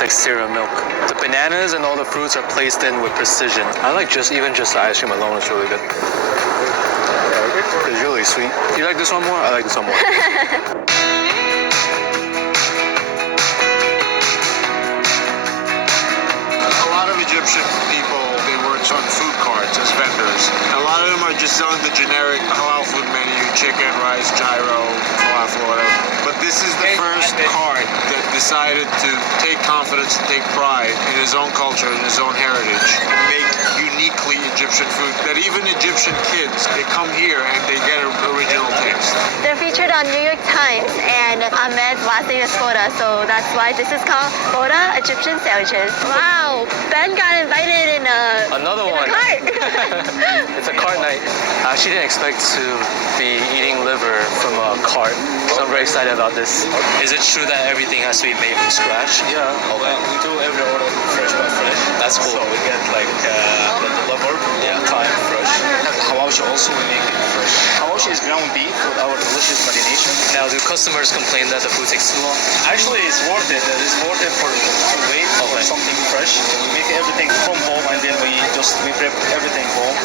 like syrup milk. The bananas and all the fruits are placed in with precision. I like even just the ice cream alone is really good. It's really sweet. You like this one more? I like this one more. A lot of Egyptian people, they work on food carts as vendors. A lot of them are just selling the generic halal food menu, chicken, rice, gyro, falafel, whatever. But this is the first cart that decided to take confidence and take pride in his own culture and his own heritage and make uniquely Egyptian food that even Egyptian kids, they come here and they get an original taste. They're featured on New York Times, and Ahmed's last name is Foda, so that's why this is called Foda Egyptian sandwiches. Wow, Ben got invited in Another one. a cart. It's a cart night. I actually didn't expect to be eating liver from a cart, so I'm very excited about this. Is it true that everything has to be made from scratch? Yeah, Okay. we do every order fresh by fresh. That's cool. So we get like the liver, thyme fresh. Hawashi also we make it fresh. Hawashi is ground beef with our delicious marination. Now, do customers complain that the food takes too long? Actually, it's worth it. It's worth it for to wait for something fresh. We make everything from home and then we prep everything home.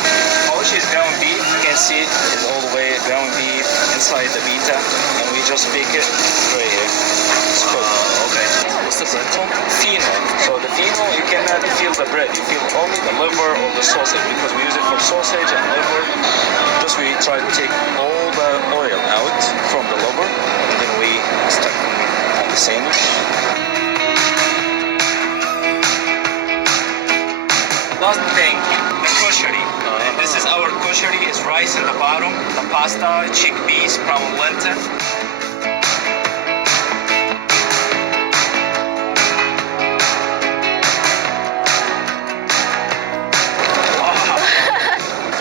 Hawashi is ground beef. You can see it is all the way ground beef inside the pita, and we just bake it right here. It's cooked. Okay. What's the bread called? Fino. So the fino, you cannot feel the bread. You feel only the liver or the sausage because we use it for sausage and liver. Just we try to take all the oil out from the liver and then we stuck on the sandwich. Last thing, the koshari. And this is our koshari. It's rice in the bottom, the pasta, chickpeas, brown lentil.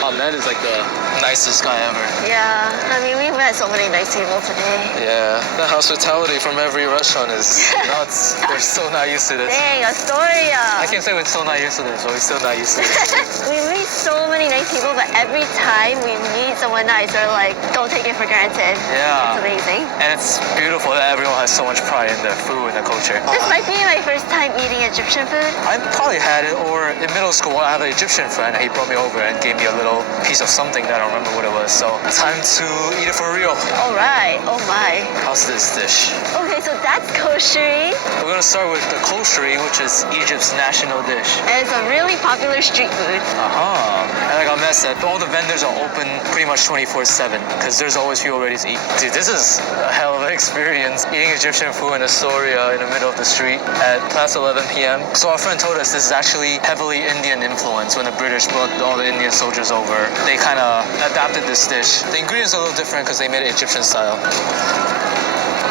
Ahmed is like the nicest guy ever. Yeah, I mean, we've met so many nice people today. Yeah, the hospitality from every restaurant is nuts. They're so not used to this. Dang, Astoria. I can't say we're still not used to this, but we're still not used to this. We meet so many nice people, but every time we meet someone nice, they're like, don't take it for granted. Yeah. It's amazing. And it's beautiful that everyone has so much pride in their food and their culture. This might be my first time eating Egyptian food. I probably had it, or in middle school, I have an Egyptian friend. He brought me over and gave me a little piece of something that I don't remember what it was. So time to eat it for real. All right. Oh my. How's this dish? Okay, so that's koshari, We're gonna start with the koshari, which is Egypt's national dish. and it's a really popular street food. And like Ahmed said, all the vendors are open pretty much 24/7 because there's always people ready to eat. Dude, this is a hell of an experience eating Egyptian food in Astoria in the middle of the street at past 11 p.m. So our friend told us this is actually heavily Indian influence. When the British brought all the Indian soldiers over, they kind of adapted this dish. The ingredients are a little different because they made it Egyptian style.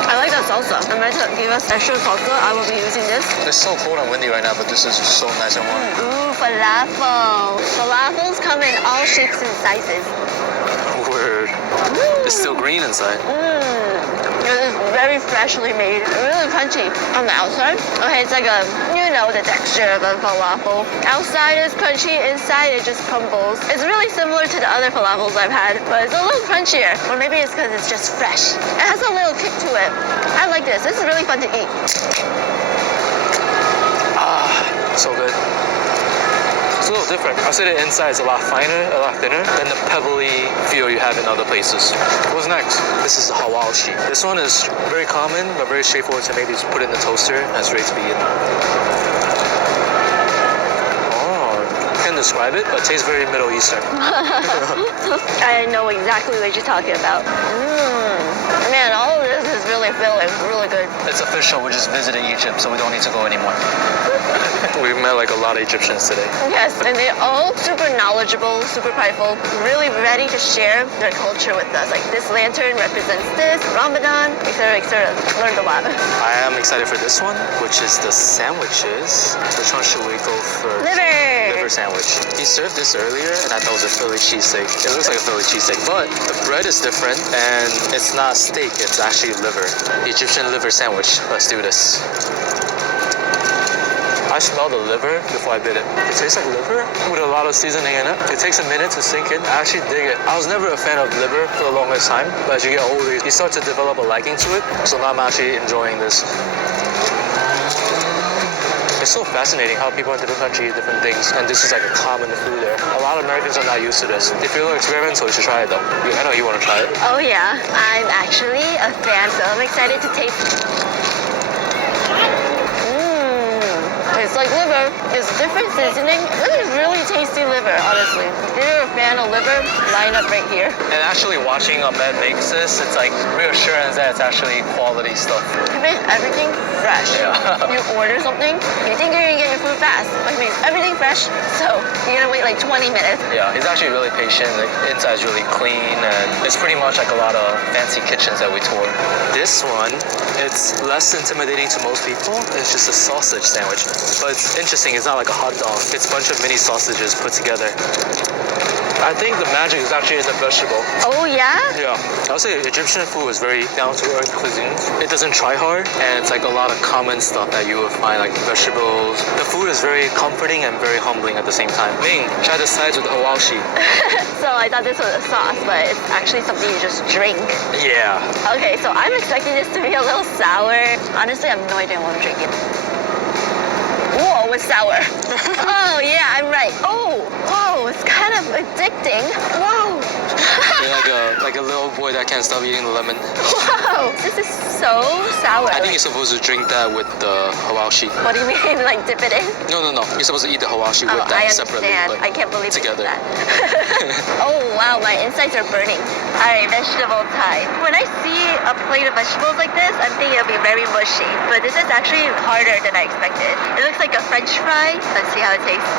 I like that salsa. I'm going to give us extra salsa. I will be using this. It's so cold and windy right now, but this is so nice and warm. Ooh, falafel. Falafels come in all shapes and sizes. Word. It's still green inside. It is very freshly made, really crunchy on the outside. Okay, it's like the texture of a falafel. Outside is crunchy, inside it just crumbles. It's really similar to the other falafels I've had, but it's a little crunchier. Or maybe it's because it's just fresh. It has a little kick to it. I like this. This is really fun to eat. So good. It's a little different. I say the inside is a lot finer, a lot thinner than the pebbly feel you have in other places. What's next? This is the hawashi. This one is very common, but very straightforward to maybe just put in the toaster and it's ready to be eaten. Can't describe it, but it tastes very Middle Eastern. I know exactly what you're talking about. Man, all of this is really filling, really good. It's official, we're just visiting Egypt, so we don't need to go anymore. We met like a lot of Egyptians today. Yes, and they're all super knowledgeable, super prideful, really ready to share their culture with us. Like this lantern represents this, Ramadan, etc., etc. Learned a lot. I am excited for this one, which is the sandwiches. Which one should we go for? Liver sandwich. He served this earlier, and I thought it was a Philly cheesesteak. It looks like a Philly cheesesteak, but the bread is different, and it's not steak, it's actually liver. Egyptian liver sandwich. Let's do this. I smell the liver before I bit it. It tastes like liver with a lot of seasoning in it. It takes a minute to sink in. I actually dig it. I was never a fan of liver for the longest time, but as you get older, you start to develop a liking to it. So now I'm actually enjoying this. It's so fascinating how people in different countries eat different things, and this is like a common food there. A lot of Americans are not used to this. If you're experimental, you should try it though. I know you want to try it. Oh yeah, I'm actually a fan, so I'm excited to taste. It's like liver. It's different seasoning. This is really tasty liver, honestly. If you're a fan of liver, line up right here. And actually watching Ahmed make this, it's like reassurance that it's actually quality stuff. He makes everything fresh. Yeah. You order something, you think you're gonna get your food fast, but he makes everything fresh, so you're gonna wait like 20 minutes. Yeah, he's actually really patient. The inside's really clean, and it's pretty much like a lot of fancy kitchens that we toured. This one, it's less intimidating to most people. It's just a sausage sandwich. But it's interesting, it's not like a hot dog. It's a bunch of mini sausages put together. I think the magic is actually in the vegetable. Oh yeah? Yeah. I would say Egyptian food is very down-to-earth cuisine. It doesn't try hard, and it's like a lot of common stuff that you will find, like vegetables. The food is very comforting and very humbling at the same time. Ming, try the sides with hawashi. So I thought this was a sauce, but it's actually something you just drink. Yeah. Okay, so I'm expecting this to be a little sour. Honestly, I have no idea what I'm drinking. Whoa, it's sour. Oh yeah, I'm right. Oh, whoa, it's kind of addicting. Whoa. You're like a little boy that can't stop eating the lemon. Wow, this is so sour. I think you're supposed to drink that with the hawashi. What do you mean, like dip it in? No. You're supposed to eat the hawashi Oh, with I that separately. understand. but I can't believe together. that. Oh wow, my insides are burning. All right, vegetable time. When I see a plate of vegetables like this, I'm thinking it'll be very mushy, but this is actually harder than I expected. It looks like a French fry. Let's see how it tastes.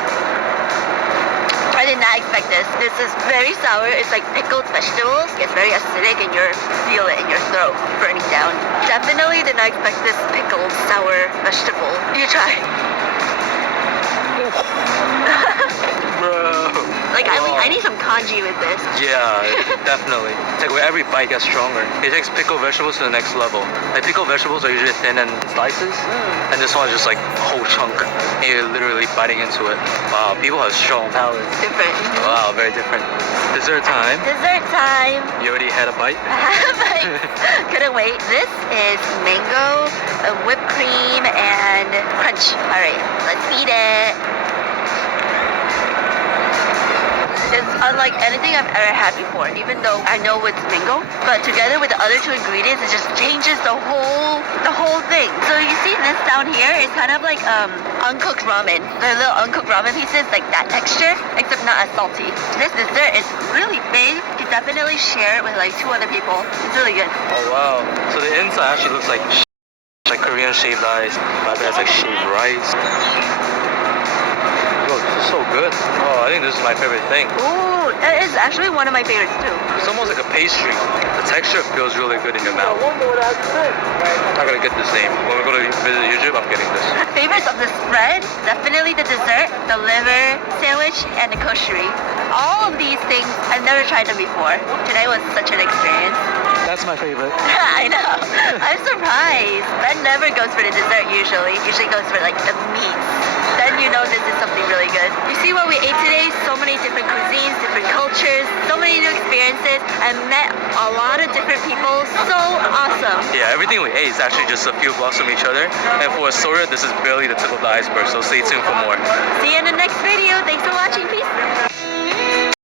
I did not expect this. This is very sour. It's like pickled vegetables. It's very acidic and you feel it in your throat burning down. Definitely did not expect this pickled sour vegetable. You try. Bro. Like I need some kanji with this. Yeah, definitely. It's like where every bite gets stronger. It takes pickled vegetables to the next level. Like pickled vegetables are usually thin and slices, and this one is just like a whole chunk. And you're literally biting into it. Wow, people have strong palates. Different. Wow, very different. Dessert time. Dessert time. You already had a bite? Couldn't wait. This is mango, whipped cream, and crunch. All right, let's eat it. It's unlike anything I've ever had before, even though I know it's mango. But together with the other two ingredients, it just changes the whole thing. So you see this down here, it's kind of like uncooked ramen. The little uncooked ramen pieces, like that texture, except not as salty. This dessert is really big. You can definitely share it with like 2 other people. It's really good. Oh wow. So the inside actually looks like Korean shaved ice. My bad, it's like shaved rice. Oh, this is so good. Oh, I think this is my favorite thing. Ooh, that is actually one of my favorites too. It's almost like a pastry. The texture feels really good in your mouth. I'm gonna get this name. When we go to visit YouTube, I'm getting this. Favorites of the spread, definitely the dessert, the liver sandwich, and the koshari. All of these things, I've never tried them before. Today was such an experience. That's my favorite. I know. I'm surprised. Ben never goes for the dessert usually. Usually goes for like the meats. Then you know this is something really good. You see what we ate today? So many different cuisines, different cultures, so many new experiences, and met a lot of different people. So awesome. Yeah, everything we ate is actually just a few blocks from each other. And for Astoria, this is barely the tip of the iceberg, so stay tuned for more. See you in the next video. Thanks for watching. Peace.